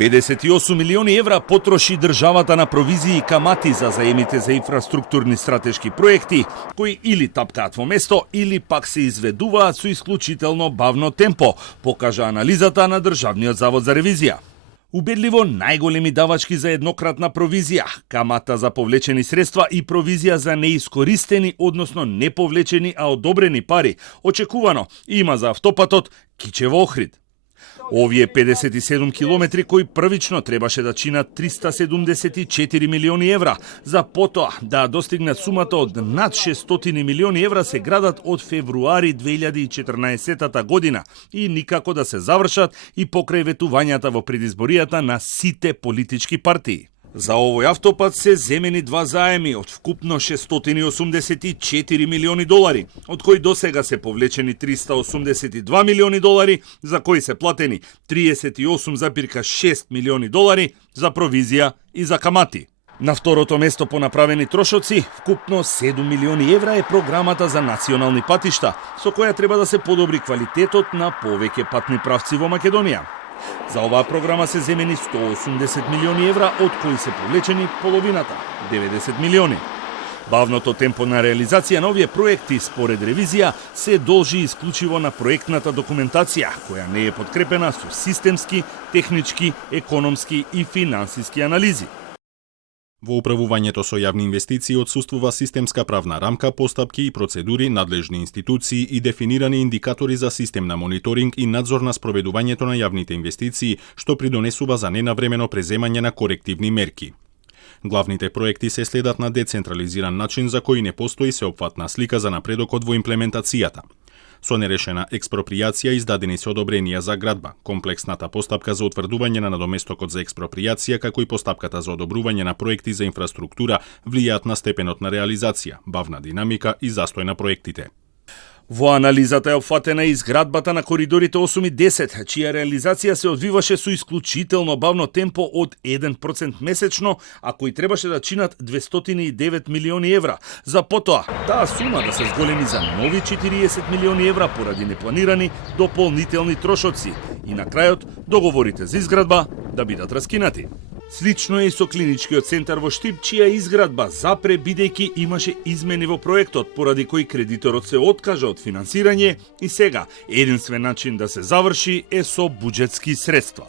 58 милиони евра потроши државата на провизии и камати за заемите за инфраструктурни стратешки проекти, кои или тапкаат во место, или пак се изведуваат со исклучително бавно темпо, покажа анализата на Државниот завод за ревизија. Убедливо најголеми давачки за еднократна провизија, камата за повлечени средства и провизија за неискористени, односно неповлечени, а одобрени пари, очекувано има за автопатот Кичево-Охрид. Овие 57 километри кои првично требаше да чинат 374 милиони евра, за потоа да достигнат сумата од над 600 милиони евра се градат од февруари 2014 година и никако да се завршат и покрај ветувањата во предизборијата на сите политички партии. За овој автопат се земени два заеми од вкупно 684 милиони долари, од кои досега се повлечени 382 милиони долари, за кои се платени 38,6 милиони долари за провизија и за камати. На второто место по направени трошоци, вкупно 7 милиони евра е програмата за национални патишта, со која треба да се подобри квалитетот на повеќе патни правци во Македонија. За оваа програма се земени 180 милиони евра, од кои се повлечени половината, 90 милиони. Бавното темпо на реализација на овие проекти, според ревизија, се должи исклучиво на проектната документација, која не е подкрепена со системски, технички, економски и финансиски анализи. Во управувањето со јавни инвестиции отсуствува системска правна рамка, постапки и процедури, надлежни институции и дефинирани индикатори за систем на мониторинг и надзор на спроведувањето на јавните инвестиции, што придонесува за ненавремено преземање на корективни мерки. Главните проекти се следат на децентрализиран начин за кој не постои сеопфатна слика за напредокот во имплементацијата. Со нерешена експропријација издадени се одобренија за градба, комплексната постапка за утврдување на надоместокот за експропријација, како и постапката за одобрување на проекти за инфраструктура влијаат на степенот на реализација, бавна динамика и застој на проектите. Во анализата е опфатена и изградбата на коридорите 8 и 10, чија реализација се одвиваше со исклучително бавно темпо од 1% месечно, а кои требаше да чинат 209 милиони евра. За потоа, таа сума да се зголеми за нови 40 милиони евра поради непланирани дополнителни трошоци и на крајот договорите за изградба да бидат раскинати. Слично е и со клиничкиот центар во Штип, чија изградба запре бидејќи имаше измени во проектот, поради кој кредиторот се откажа од финансирање и сега единствен начин да се заврши е со буџетски средства.